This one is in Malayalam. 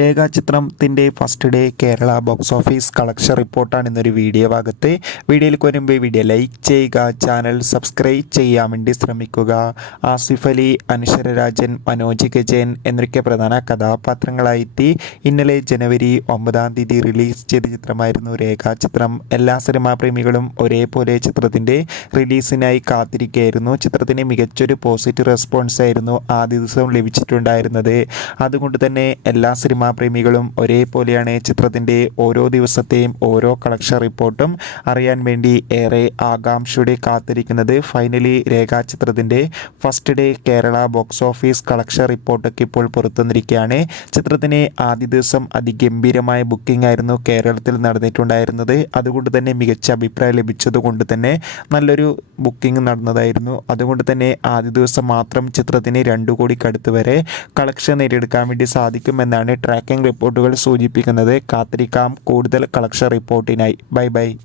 രേഖാചിത്രത്തിന്റെ first day Kerala box office collection റിപ്പോർട്ടാണ് ഇന്നൊരു വീഡിയോ ഭാഗത്ത്. വീഡിയോയിൽ വരുമ്പോൾ വീഡിയോ ലൈക്ക് ചെയ്യുക ചാനൽ സബ്സ്ക്രൈബ് ചെയ്യാൻ വേണ്ടി ശ്രമിക്കുക. ആസിഫ് അലി അനശ്വരരാജൻ മനോജ് ഗജൻ എന്നൊക്കെ പ്രധാന കഥാപാത്രങ്ങളായെത്തി ഇന്നലെ ജനുവരി ഒമ്പതാം തീയതി റിലീസ് ചെയ്ത ചിത്രമായിരുന്നു രേഖാചിത്രം എല്ലാ സിനിമാപ്രേമികളും ഒരേപോലെ ചിത്രത്തിന്റെ റിലീസിനായി കാത്തിരിക്കുകയായിരുന്നു. ചിത്രത്തിന് മികച്ചൊരു പോസിറ്റീവ് റെസ്പോൺസ് ആയിരുന്നു ആദ്യ ദിവസം ലഭിച്ചിട്ടുണ്ടായിരുന്നത്. അതുകൊണ്ട് തന്നെ എല്ലാ സിനിമാ പ്രേമികളും ഒരേപോലെയാണ് ചിത്രത്തിന്റെ ഓരോ ദിവസത്തെയും ഓരോ കളക്ഷൻ റിപ്പോർട്ടും അറിയാൻ വേണ്ടി ഏറെ ആകാംക്ഷയോടെ കാത്തിരിക്കുന്നത് ഫൈനലി രേഖാ ചിത്രത്തിന്റെ first day Kerala box office collection റിപ്പോർട്ടൊക്കെ ഇപ്പോൾ പുറത്തുവന്നിരിക്കുകയാണ് ചിത്രത്തിന് ആദ്യ ദിവസം അതിഗംഭീരമായ ബുക്കിംഗ് ആയിരുന്നു കേരളത്തിൽ നടന്നിട്ടുണ്ടായിരുന്നത്. അതുകൊണ്ട് തന്നെ മികച്ച അഭിപ്രായം ലഭിച്ചതുകൊണ്ട് തന്നെ നല്ലൊരു ബുക്കിംഗ് നടന്നതായിരുന്നു. അതുകൊണ്ട് തന്നെ ആദ്യ ദിവസം മാത്രം ചിത്രത്തിന് രണ്ടു കോടിക്കടുത്ത് വരെ കളക്ഷൻ നേടിയെടുക്കാൻ വേണ്ടി സാധിക്കുമെന്നാണ് ട്രാക്കിംഗ് റിപ്പോർട്ടുകൾ സൂചിപ്പിക്കുന്നത് കാത്തിരിക്കാം. കൂടുതൽ കളക്ഷൻ റിപ്പോർട്ടിനായി. Bye bye.